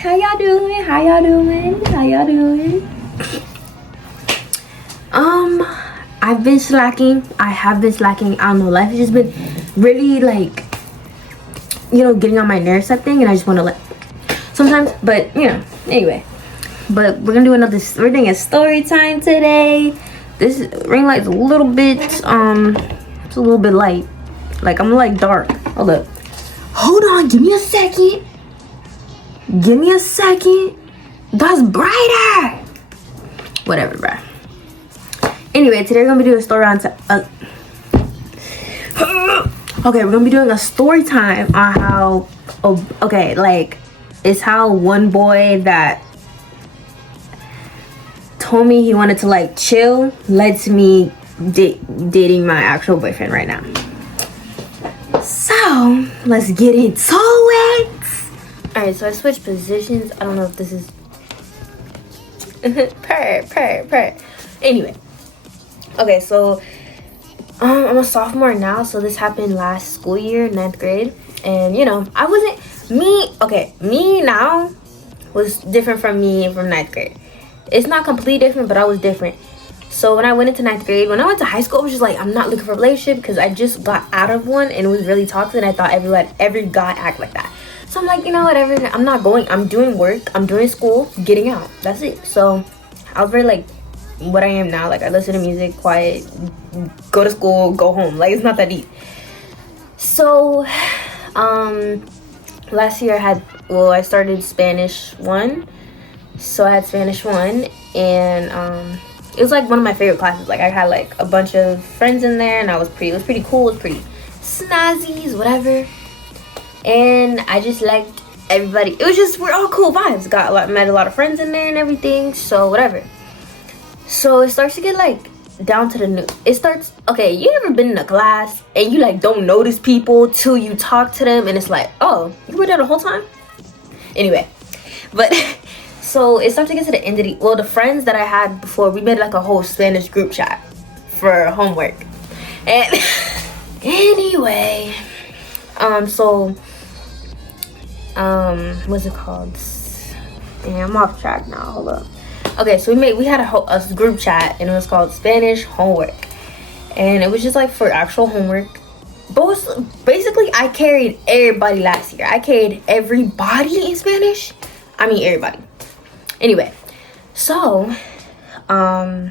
How y'all doing? How y'all doing? How y'all doing? I've been slacking. I have been slacking. I don't know. Life has just been really like, you know, getting on my nerves type thing, and I just want to like sometimes. But you know, anyway. But we're gonna do another. We're doing a story time today. This ring light's a little bit it's a little bit light. Like I'm like dark. Hold up. Hold on. Give me a second. Give me a second. That's brighter. Whatever, bruh. Anyway, today we're gonna be doing a story on okay, we're gonna be doing a story time on how okay, like it's how one boy that told me he wanted to like chill led to me dating my actual boyfriend right now. So let's get into it. Alright, so I switched positions. I don't know if this is purr. Anyway. Okay, so I'm a sophomore now, so this happened last school year, 9th grade. And you know, I wasn't me now was different from me from 9th grade. It's not completely different, but I was different. So when I went into 9th grade, when I went to high school, I was just like, I'm not looking for a relationship because I just got out of one and it was really toxic, and I thought every guy act like that. So I'm like, you know, whatever, I'm not going, I'm doing work, I'm doing school, getting out, that's it. So I was very like what I am now. Like I listen to music, quiet, go to school, go home. Like it's not that deep. So last year I started Spanish 1. So I had Spanish 1, and it was like one of my favorite classes. Like I had like a bunch of friends in there, and it was pretty cool, it was pretty snazzy, whatever. And I just liked everybody. It was just, we're all cool vibes. Met a lot of friends in there and everything, so whatever. So it starts to get like down to the new. It starts, okay, you ever been in a class and you like don't notice people till you talk to them, and it's like, oh, you were there the whole time? Anyway, but so it starts to get to the end of the friends that I had before, we made like a whole Spanish group chat for homework. And anyway, what's it called? Damn, I'm off track now, hold up. Okay, so we had a group chat, and it was called Spanish homework, and it was just like for actual homework. Basically, I carried everybody last year. I carried everybody in Spanish. I mean everybody. Anyway, so I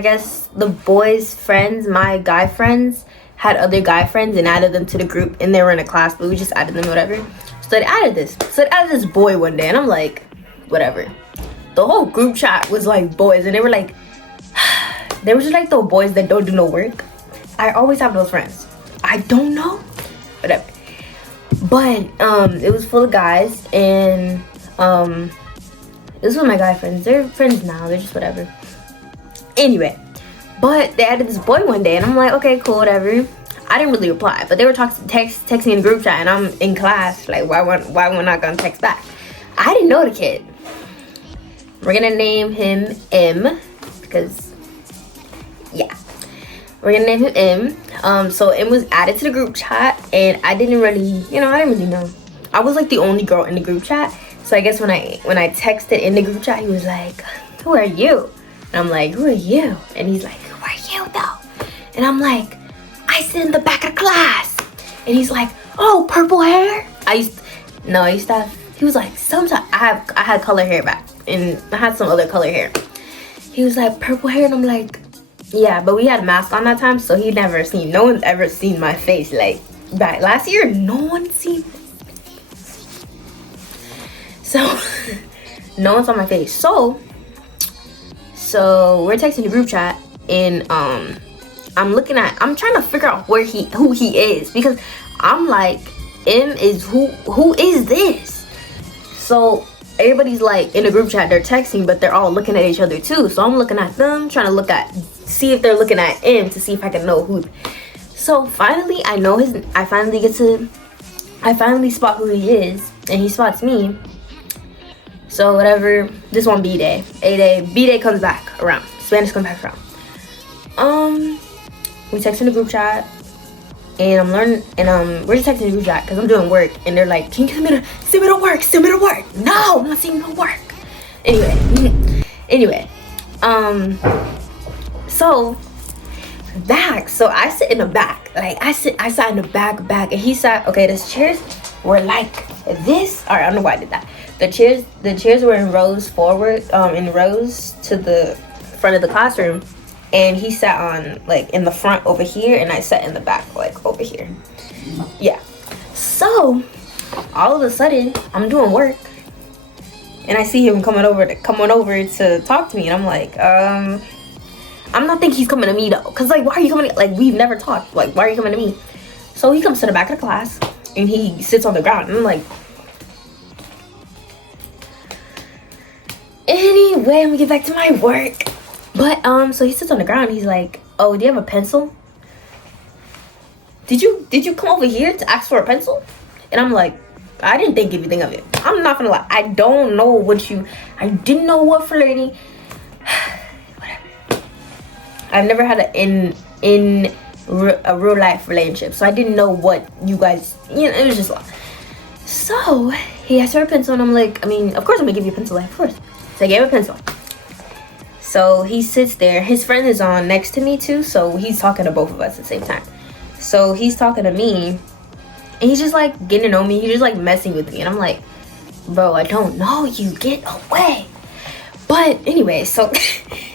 guess the boys' friends, my guy friends, had other guy friends and added them to the group, and they were in a class, but we just added them, whatever. So they added this boy one day, and I'm like, whatever. The whole group chat was like boys, and they were just like the boys that don't do no work. I always have those friends. I don't know, whatever. But it was full of guys, and this was my guy friends. They're friends now. They're just whatever. Anyway, but they added this boy one day, and I'm like, okay, cool, whatever. I didn't really reply, but they were texting in the group chat, and I'm in class. Like, why we're not gonna text back? I didn't know the kid. We're gonna name him M, because yeah, we're gonna name him M. So M was added to the group chat, and I didn't really know. I was like the only girl in the group chat. So I guess when I texted in the group chat, he was like, who are you? And I'm like, who are you? And he's like, who are you though? And I'm like, I sit in the back of the class. And he's like, oh, purple hair? He was like, sometimes I had color hair back, and I had some other color hair. He was like, purple hair? And I'm like, yeah, but we had a mask on that time, so no one's ever seen my face. Like back last year, no one seen. So no one saw my face. So we're texting the group chat, and I'm trying to figure out who he is, because I'm like, M is who is this? So everybody's like in the group chat, they're texting, but they're all looking at each other too. So I'm looking at them, trying to see if they're looking at M to see if I can know who. So finally, I finally spot who he is, and he spots me. So whatever, this one B day, A day, B day comes back around. Spanish comes back around. We text in the group chat. and I'm learning, and we're just texting the group chat because I'm doing work, and they're like, "Can you send me the work? Send me the work." No, I'm not sending no work. Anyway, so I sit in the back, like I sat in the back, and he sat. Okay, the chairs were like this. All right, I don't know why I did that. The chairs were in rows forward, in rows to the front of the classroom, and he sat on like in the front over here, and I sat in the back like over here. Yeah. So all of a sudden, I'm doing work, and I see him coming over to talk to me, and I'm like, I'm not thinking he's coming to me though, cause like, why are you coming? Like, we've never talked. Like, why are you coming to me? So he comes to the back of the class, and he sits on the ground, and I'm like, anyway, I'm gonna get back to my work. But so he sits on the ground. He's like, "Oh, do you have a pencil? Did you come over here to ask for a pencil?" And I'm like, I didn't think anything of it. I'm not gonna lie. I don't know I didn't know what flirting. Whatever. I've never had a real life relationship, so I didn't know what you guys. It was just a lot. So he asked for a pencil, and I'm like, I mean, of course I'm gonna give you a pencil, of course. So I gave him a pencil. So he sits there. His friend is on next to me too, so he's talking to both of us at the same time. So he's talking to me, and he's just like getting to know me. He's just like messing with me, and I'm like, bro, I don't know you. Get away. But anyway, so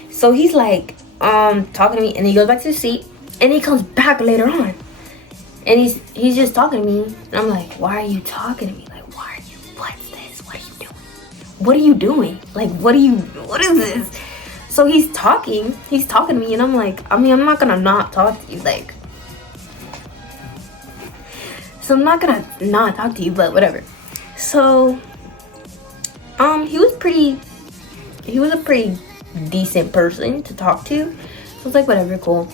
he's like talking to me, and he goes back to his seat, and he comes back later on, and he's just talking to me, and I'm like, why are you talking to me? Like, what's this? What are you doing? Like, what is this? So he's talking to me, and I'm like, I mean, I'm not gonna not talk to you, like, so I'm not gonna not talk to you, but whatever. So he was a pretty decent person to talk to, so I was like, whatever, cool.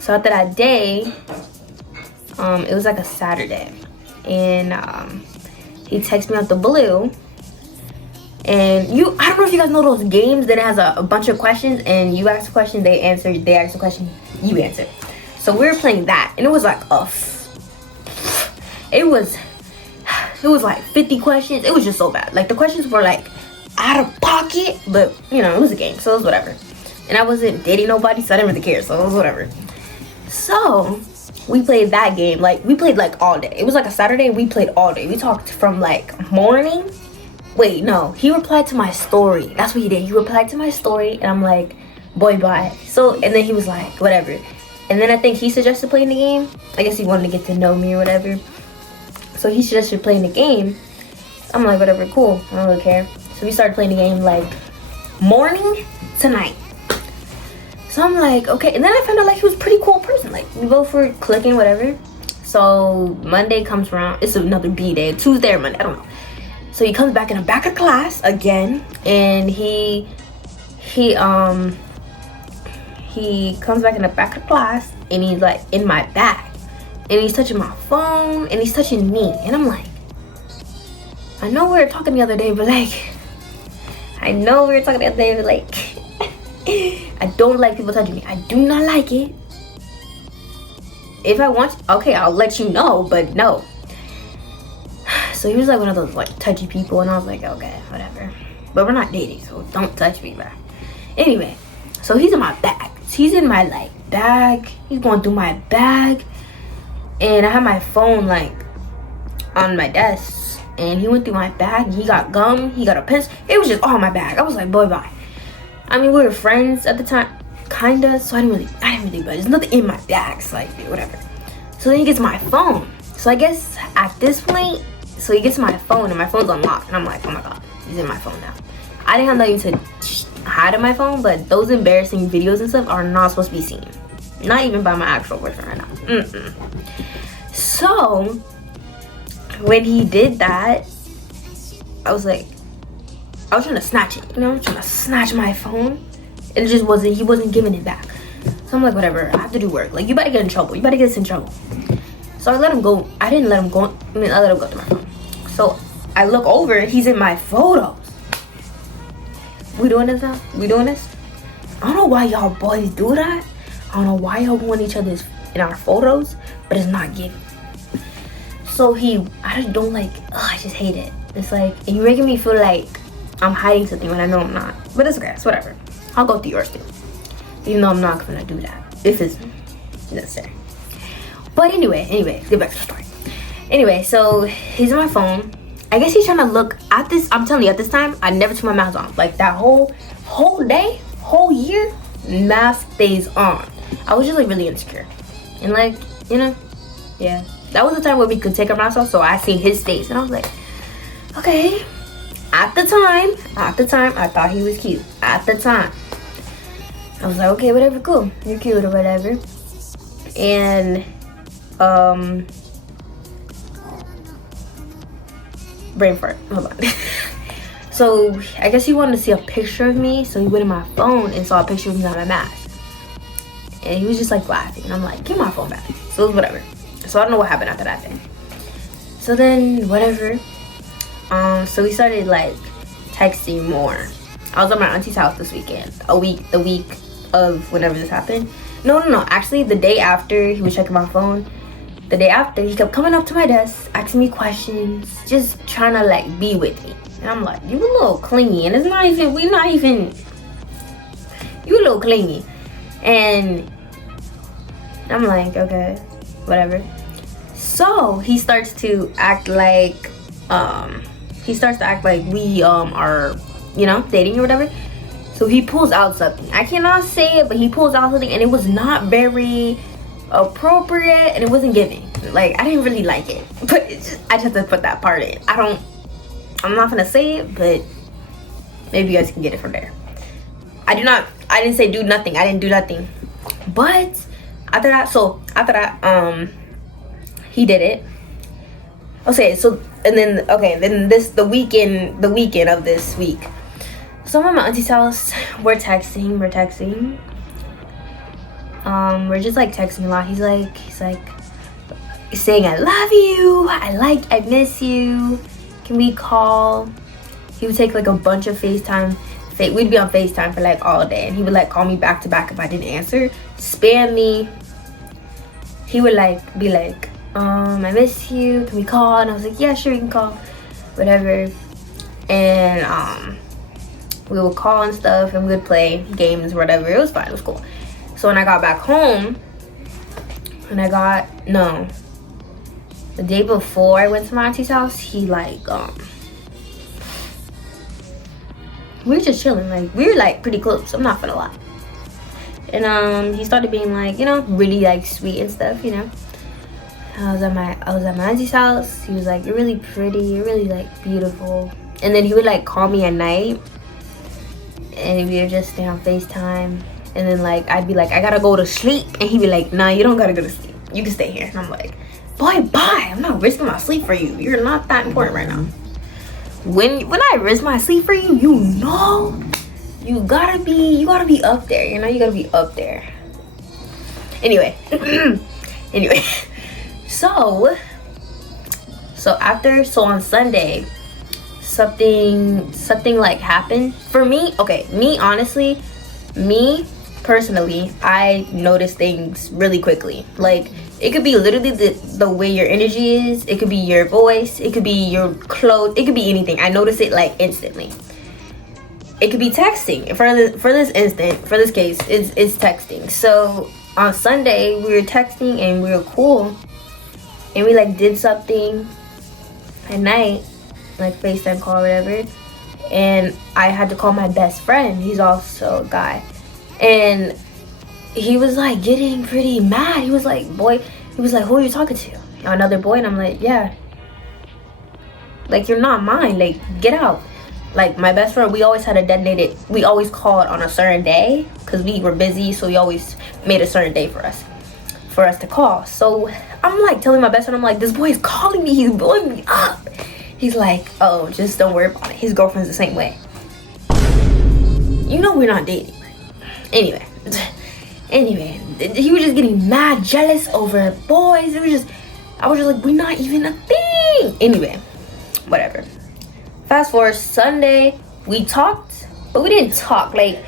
So after that day, it was like a Saturday, and he texted me out the blue. And I don't know if you guys know those games that has a bunch of questions, and you ask a question, they answer, they ask a question, you answer. So we were playing that, and it was like it was like 50 questions. It was just so bad. Like, the questions were like out of pocket, but it was a game, so it was whatever. And I wasn't dating nobody, so I didn't really care, so it was whatever. So we played that game. Like, we played like all day. It was like a Saturday. We played all day. We talked from like morning. Wait, no, he replied to my story. That's what he did. He replied to my story, and I'm like, boy, bye. So, and then he was like, whatever. And then I think he suggested playing the game. I guess he wanted to get to know me or whatever. So he suggested playing the game. I'm like, whatever, cool. I don't really care. So we started playing the game like morning to night. So I'm like, okay. And then I found out like he was a pretty cool person. Like, we both were clicking, whatever. So Monday comes around. It's another B day. Tuesday or Monday, I don't know. So he comes back in the back of class again, and he comes back in the back of class, and he's like in my bag, and he's touching my phone, and he's touching me, and I'm like, I know we were talking the other day, but like, I don't like people touching me. I do not like it. If I want, okay, I'll let you know, but no. So he was like one of those like touchy people, and I was like, okay, whatever. But we're not dating, so don't touch me, bro. Anyway, so he's in my bag. He's in my like bag. He's going through my bag, and I have my phone like on my desk. And he went through my bag. He got gum. He got a pencil. It was just all in my bag. I was like, boy, bye. I mean, we were friends at the time, kinda. So I didn't really, but there's nothing in my bag. So like, whatever. So then he gets my phone. So I guess at this point. So he gets my phone, and my phone's unlocked, and I'm like, oh my god, he's in my phone now. I didn't have nothing to hide in my phone, but those embarrassing videos and stuff are not supposed to be seen. Not even by my actual boyfriend right now. So when he did that, I was trying to snatch it, trying to snatch my phone. And he wasn't giving it back. So I'm like, whatever, I have to do work. Like, you better get in trouble. You better get us in trouble. So I let him go. I let him go to my phone. So I look over, he's in my photos. We doing this now? I don't know why y'all boys do that. I don't know why y'all go on each other's in our photos, but it's not giving. So I just don't like, I just hate it. It's like, you're making me feel like I'm hiding something when I know I'm not. But it's okay, it's whatever. I'll go through yours too. Even though I'm not gonna do that, if it's necessary. But anyway, get back to the story. Anyway, so he's on my phone. I guess he's trying to look at this. I'm telling you, at this time, I never took my mask on. Like that whole day, whole year, mask stays on. I was just like really insecure. And like, you know, yeah. That was the time where we could take our mask off, so I seen his face. And I was like, okay. At the time, I thought he was cute. At the time. I was like, okay, whatever, cool. You're cute or whatever. And, brain fart. Hold on. So, I guess he wanted to see a picture of me, so he went in my phone and saw a picture of me on my mask. And he was just like laughing. And I'm like, give my phone back. So, it was whatever. So, I don't know what happened after that thing. So then, whatever. So we started like texting more. I was at my auntie's house this weekend. The week of whenever this happened. No. Actually, the day after he was checking my phone, the day after he kept coming up to my desk, asking me questions, just trying to like be with me. And I'm like, you a little clingy, and you a little clingy. And I'm like, okay, whatever. So he starts to act like we are, you know, dating or whatever. So he pulls out something. I cannot say it, but he pulls out something, and it was not very appropriate, and it wasn't giving. Like, I didn't really like it, but I just have to put that part in. I'm not gonna say it, but maybe you guys can get it from there. I didn't say do nothing. I didn't do nothing. But after that, he did it. Okay, so then the weekend of this week. So I'm at my auntie's house. We're texting. We're just like texting a lot. He's saying I love you. I miss you. Can we call? He would take like a bunch of FaceTime. We'd be on FaceTime for like all day, and he would like call me back to back if I didn't answer. Spam me. He would like be like, I miss you. Can we call? And I was like, yeah, sure, you can call. Whatever. And we would call and stuff, and we would play games or whatever. It was fine. It was cool. So when I got back home, the day before I went to my auntie's house, he like we were just chilling. Like, we were like pretty close. I'm not gonna lie. And he started being like, you know, really like sweet and stuff, you know. I was at my auntie's house. He was like, you're really pretty, you're really like beautiful. And then he would like call me at night, and we would just stay on FaceTime. And then like I'd be like, I gotta go to sleep, and he'd be like, nah, you don't gotta go to sleep, you can stay here. And I'm like, boy, bye. I'm not risking my sleep for you. You're not that important right now. When I risk my sleep for you, you know, you gotta be up there. You know, you gotta be up there. Anyway, so on Sunday, something like happened for me. Okay, me personally, I notice things really quickly. Like, it could be literally the way your energy is. It could be your voice. It could be your clothes. It could be anything. I notice it like instantly. It could be texting. For this case, it's texting. So on Sunday, we were texting and we were cool, and we like did something at night, like FaceTime call or whatever. And I had to call my best friend. He's also a guy, and he was like getting pretty mad. He was like, who are you talking to? Another boy? And I'm like, yeah. Like, you're not mine. Like, get out. Like, my best friend, we always called on a certain day because we were busy, so we always made a certain day for us to call. So I'm like telling my best friend, I'm like, this boy is calling me, he's blowing me up. He's like, oh, just don't worry about it. His girlfriend's the same way. You know we're not dating. Anyway, he was just getting mad, jealous over boys. I was just like, we're not even a thing. Anyway, whatever. Fast forward Sunday, we talked, but we didn't talk. Like,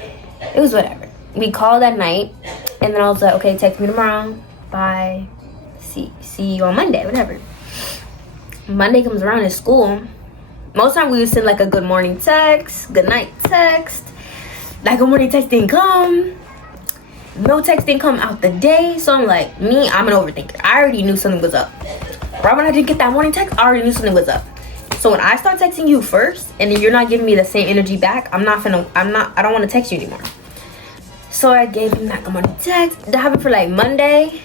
it was whatever. We called that night, and then I was like, okay, text me tomorrow. bye, see you on Monday, whatever. Monday comes around at school. Most of the time we would send like a good morning text, good night text. That good morning text didn't come. No text didn't come out the day. So I'm like, I'm an overthinker. I already knew something was up. Right when I didn't get that morning text, I already knew something was up. So when I start texting you first and you're not giving me the same energy back, I don't want to text you anymore. So I gave him that good morning text. That happened for like Monday.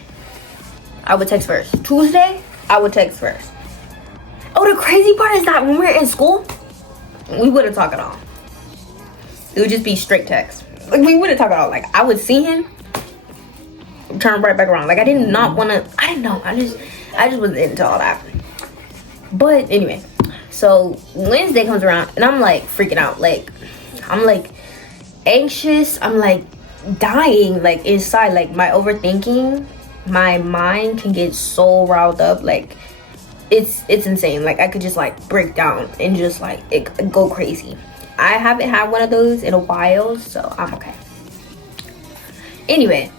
I would text first. Tuesday, I would text first. Oh, the crazy part is that when we were in school, we wouldn't talk at all. It would just be straight text. Like, we wouldn't talk at all. Like, I would see him, turn right back around. Like, I did not want to, I didn't know. I just wasn't into all that. But anyway, so Wednesday comes around and I'm like freaking out. Like, I'm like anxious. I'm like dying, like inside. Like, my overthinking, my mind can get so riled up. Like, it's insane. Like, I could just like break down and just like it go crazy. I haven't had one of those in a while, so I'm okay. Anyway,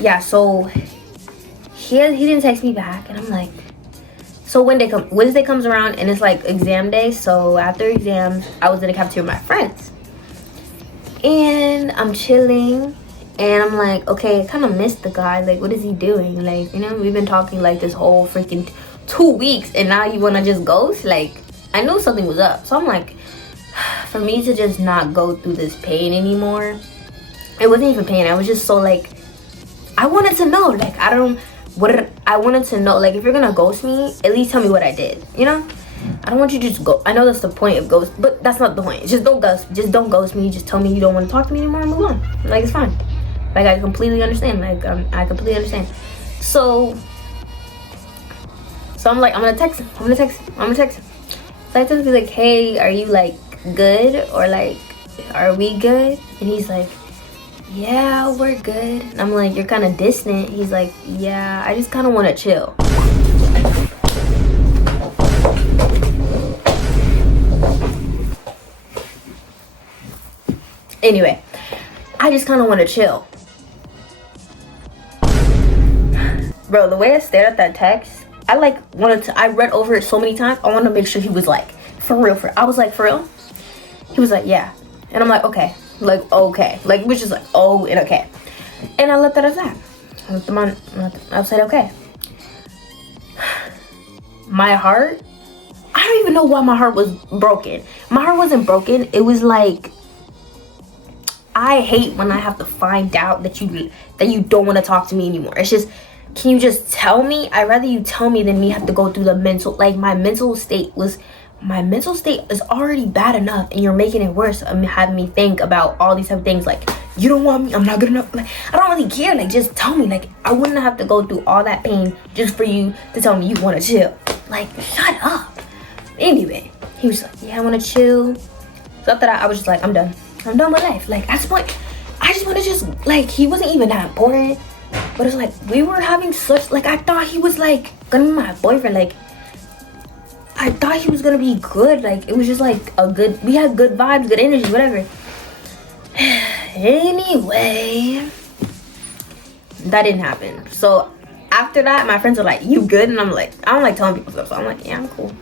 yeah, so he didn't text me back, and I'm like, so Wednesday comes around and it's like exam day. So after exams, I was in the cafeteria with my friends and I'm chilling and I'm like, okay, I kind of missed the guy. Like, what is he doing? Like, you know, we've been talking like this whole freaking 2 weeks and now you want to just ghost? Like, I knew something was up. So I'm like, for me to just not go through this pain anymore, it wasn't even pain. I was just so like, I wanted to know. Like, I wanted to know, like, if you're gonna ghost me, at least tell me what I did, you know? I don't want you to just go. I know that's the point of ghost, but that's not the point. Just don't ghost me. Just tell me you don't want to talk to me anymore and move on. Like, it's fine. Like, I completely understand. Like, I completely understand. So I'm like, I'm gonna text him. So I text him, like, hey, are you like good, or like, are we good? And he's like, yeah, we're good. And I'm like, you're kind of distant. He's like, yeah, I just kind of want to chill. Anyway, I just kind of want to chill. Bro, the way I stared at that text, I read over it so many times. I wanted to make sure he was like, for real. I was like, for real? He was like, yeah. And I'm like, okay. Like, okay. Like, which is like, oh, and okay. And I left that as that. I left them on, I said, okay. My heart, I don't even know why my heart was broken. My heart wasn't broken. It was like, I hate when I have to find out that you don't want to talk to me anymore. It's just, can you just tell me? I'd rather you tell me than me have to go through the mental, like, my mental state is already bad enough, and you're making it worse. Having me think about all these type of things, like, you don't want me, I'm not good enough. Like, I don't really care. Like, just tell me. Like, I wouldn't have to go through all that pain just for you to tell me you want to chill. Like, shut up. Anyway, he was like, yeah, I want to chill. So after that, I was just like, I'm done with life. Like, at this point, I just want to just, like, he wasn't even that important, but it's like, we were having such, like, I thought he was like gonna be my boyfriend. Like, I thought he was gonna be good. Like, it was just like we had good vibes, good energy, whatever. Anyway, that didn't happen. So after that, my friends were like, you good? And I'm like, I don't like telling people stuff, so I'm like, yeah, I'm cool.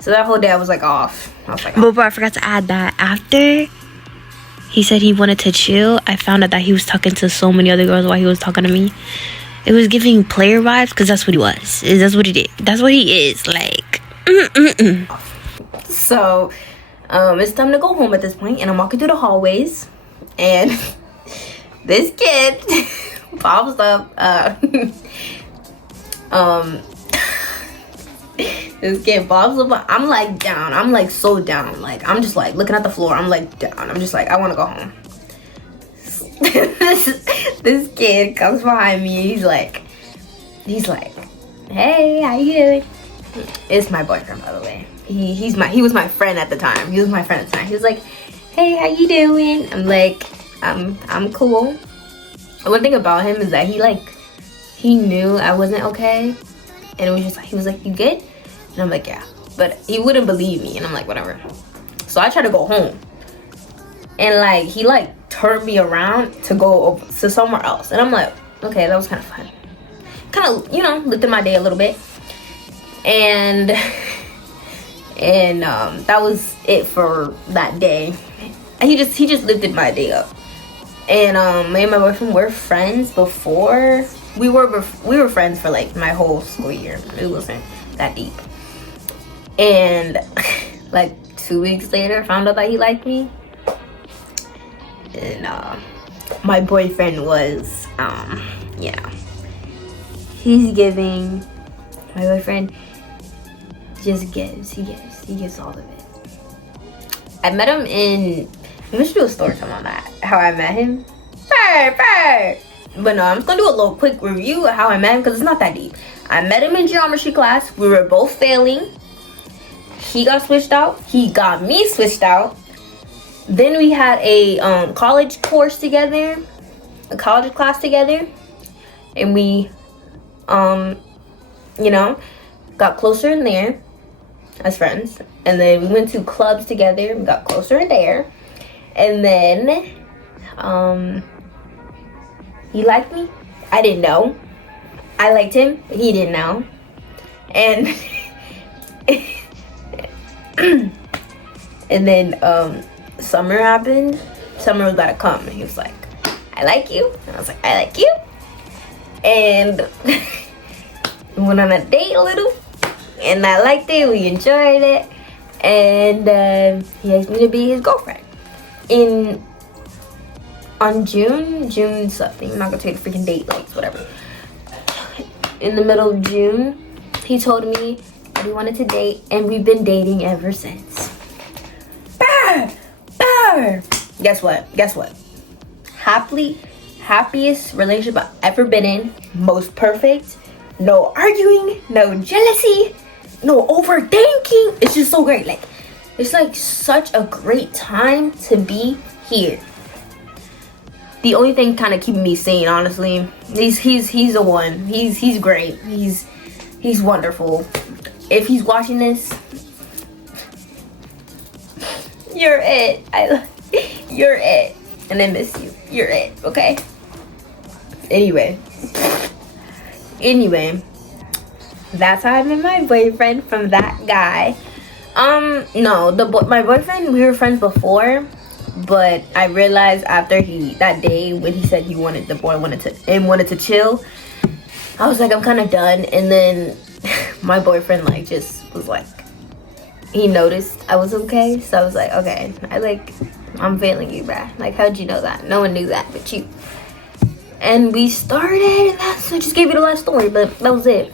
So that whole day I was like off. But I forgot to add that after he said he wanted to chill, I found out that he was talking to so many other girls while he was talking to me. It was giving player vibes, because that's what he was. That's what he did. That's what he is. Like, So, it's time to go home at this point, and I'm walking through the hallways, and this kid pops up. This kid pops up. I'm like down. I'm like so down. Like, I'm just like looking at the floor. I'm like down. I'm just like, I want to go home. This kid comes behind me. He's like, hey, how you doing? It's my boyfriend, by the way. He was my friend at the time. He was like, hey, how you doing? I'm like, I'm cool. One thing about him is that he knew I wasn't okay, and it was just like, he was like, you good? And I'm like, yeah. But he wouldn't believe me, and I'm like, whatever. So I tried to go home, and like, he like turned me around to go over to somewhere else, and I'm like, okay, that was kind of fun. kind of, you know, lifted my day a little bit. And that was it for that day. He just lifted my day up. And me and my boyfriend were friends before. We were friends for like my whole school year. It wasn't that deep. And like 2 weeks later, I found out that he liked me. And my boyfriend was, you know, he's giving. My boyfriend just gives. He gives all of it. I met him in. We should do a story time on that. How I met him. But no, I'm just gonna do a little quick review of how I met him because it's not that deep. I met him in geometry class. We were both failing. He got switched out. He got me switched out. Then we had a college course together, a college class together, and we, you know, got closer in there as friends. And then we went to clubs together and got closer in there. And then, he liked me. I didn't know. I liked him, but he didn't know. And and then summer happened. Summer was about to come, and he was like, "I like you," and I was like, "I like you." And we went on a date a little, and I liked it. We enjoyed it, and he asked me to be his girlfriend. On June something. I'm not gonna take a freaking date, like whatever. In the middle of June, he told me that he wanted to date, and we've been dating ever since. Guess what? Happiest relationship I've ever been in. Most perfect. No arguing, no jealousy, no overthinking. It's just so great. Like, it's like such a great time to be here. The only thing kind of keeping me sane, honestly, he's the one. He's great. He's wonderful. If he's watching this, you're it. You're it, and I miss you. You're it. Okay. Anyway, that's how I met my boyfriend from that guy. No, my boyfriend, we were friends before. But I realized after that day when he said wanted to chill, I was like, I'm kind of done. And then my boyfriend like just was like, he noticed I was okay, so I was like, okay, I'm failing you, bruh. Like, how'd you know that? No one knew that but you. And we started, and I just gave you the last story, but that was it.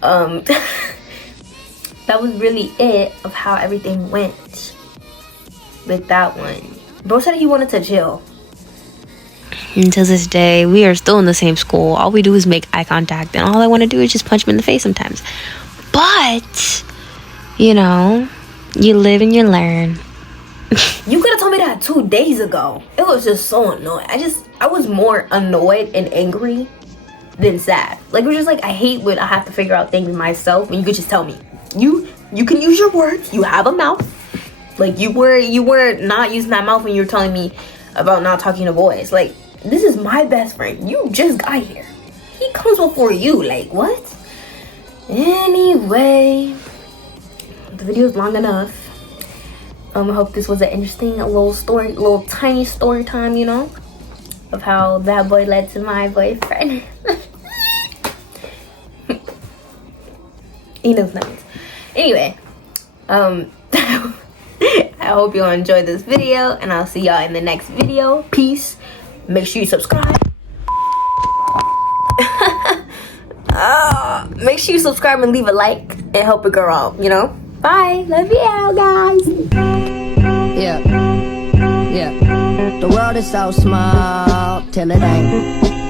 That was really it of how everything went with that one. Bro said he wanted to chill. And to this day, we are still in the same school. All we do is make eye contact, and all I want to do is just punch him in the face sometimes. But, you know, you live and you learn. You could have told me that 2 days ago. It was just so annoying. I was more annoyed and angry than sad. Like, it was just like, I hate when I have to figure out things myself, and you could just tell me. You can use your words. You have a mouth. Like, you were not using that mouth when you were telling me about not talking to boys. Like, this is my best friend. You just got here. He comes before you. Like, what? Anyway, the video is long enough. I hope this was an interesting little tiny story time, you know, of how that boy led to my boyfriend. He knows nothing. Anyway, I hope y'all enjoyed this video, and I'll see y'all in the next video. Peace. Make sure you subscribe. Make sure you subscribe and leave a like and help a girl out, you know? Bye. Love you, guys. Yeah. The world is so small till it ain't.